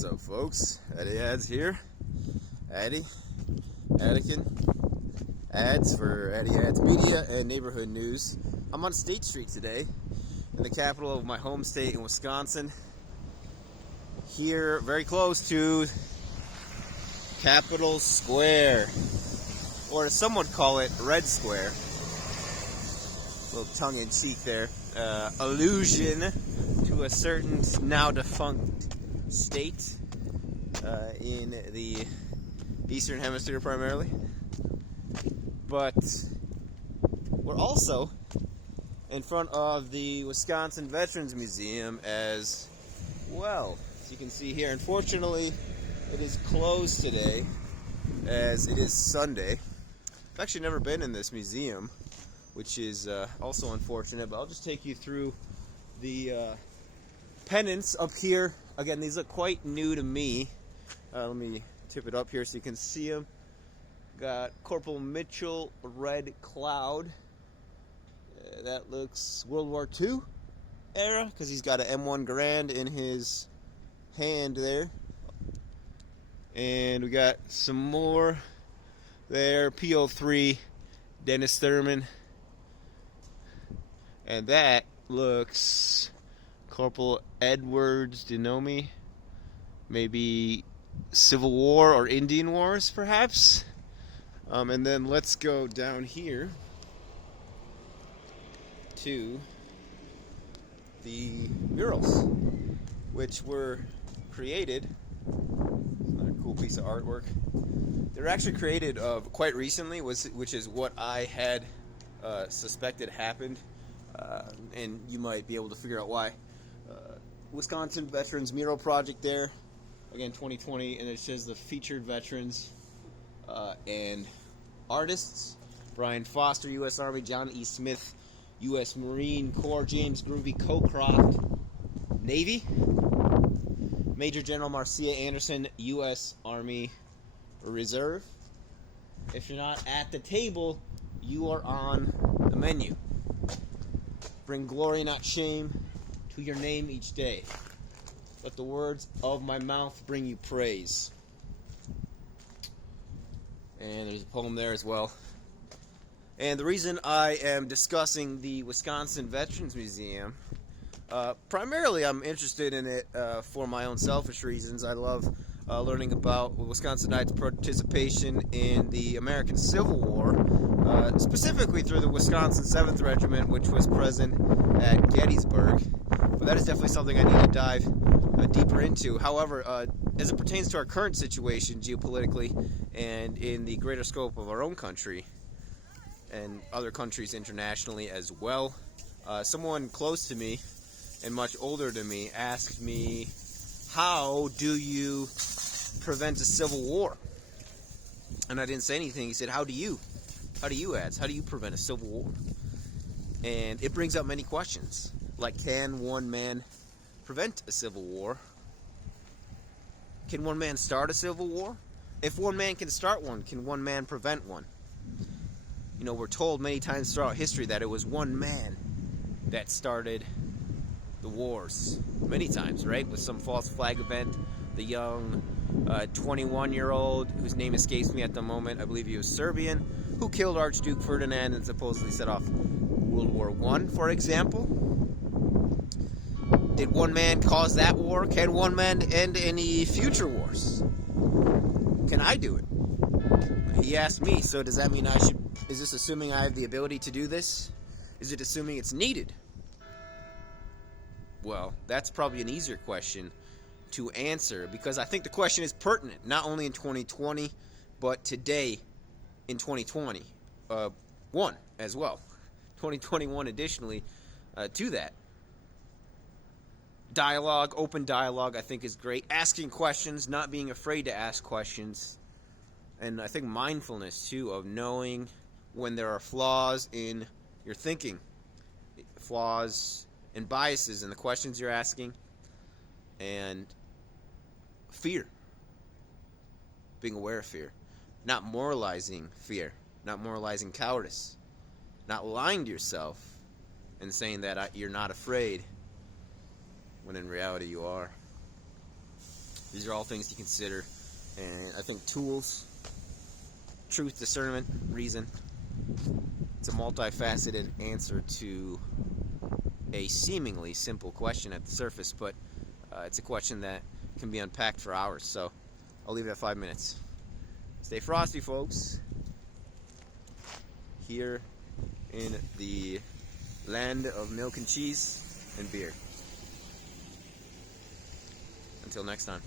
What's up, folks? Addy Ads here. Addy, Addican, ads for Addy Ads Media and Neighborhood News. I'm on State Street today, in the capital of my home state in Wisconsin. Here, very close to Capitol Square, or as some would call it, Red Square. A little tongue-in-cheek there. Allusion to a certain now defunct state in the Eastern Hemisphere primarily. But we're also in front of the Wisconsin Veterans Museum as well. As you can see here, unfortunately, it is closed today as it is Sunday. I've actually never been in this museum, which is also unfortunate, but I'll just take you through the pennants up here. Again, these look quite new to me. Let me tip it up here so you can see them. Got Corporal Mitchell Red Cloud. That looks World War II era, because he's got an M1 Garand in his hand there. And we got some more there. PO3 Dennis Thurman. And that looks Corporal Edwards Denomi. Maybe Civil War or Indian Wars, perhaps. And then let's go down here to the murals, which were created. Another cool piece of artwork. They were actually created quite recently, which is what I had suspected happened. And you might be able to figure out why. Wisconsin Veterans Mural Project there, again 2020, and it says the featured veterans and artists: Brian Foster, U.S. Army; John E. Smith, U.S. Marine Corps; James Groovy Cocroft, Navy; Major General Marcia Anderson, U.S. Army Reserve. If you're not at the table, you are on the menu. Bring glory, not shame, to your name each day. Let the words of my mouth bring you praise. And there's a poem there as well. And the reason I am discussing the Wisconsin Veterans Museum, primarily I'm interested in it for my own selfish reasons. I love learning about Wisconsinites' participation in the American Civil War, specifically through the Wisconsin 7th Regiment, which was present at Gettysburg. But that is definitely something I need to dive deeper into. However, as it pertains to our current situation geopolitically and in the greater scope of our own country and other countries internationally as well, someone close to me and much older than me asked me, how do you prevent a civil war? And I didn't say anything. He said, how do you ads? How do you prevent a civil war? And it brings up many questions, like, can one man prevent a civil war? Can one man start a civil war? If one man can start one, can one man prevent one? You know, we're told many times throughout history that it was one man that started the wars. Many times, right? With some false flag event. The young 21-year-old, whose name escapes me at the moment, I believe he was Serbian, who killed Archduke Ferdinand and supposedly set off World War I, for example. Did one man cause that war? Can one man end any future wars? Can I do it? He asked me, so does that mean I should... Is this assuming I have the ability to do this? Is it assuming it's needed? Well, that's probably an easier question to answer, because I think the question is pertinent, not only in 2020, but today in 2021 as well. 2021 additionally to that. Dialogue, open dialogue, I think is great. Asking questions, not being afraid to ask questions. And I think mindfulness, too, of knowing when there are flaws in your thinking. Flaws and biases in the questions you're asking. And fear. Being aware of fear. Not moralizing fear. Not moralizing cowardice. Not lying to yourself and saying that you're not afraid when in reality you are. These are all things to consider, and I think tools, truth, discernment, reason, it's a multifaceted answer to a seemingly simple question at the surface, but it's a question that can be unpacked for hours, so I'll leave it at 5 minutes. Stay frosty, folks, here in the land of milk and cheese and beer. Until next time.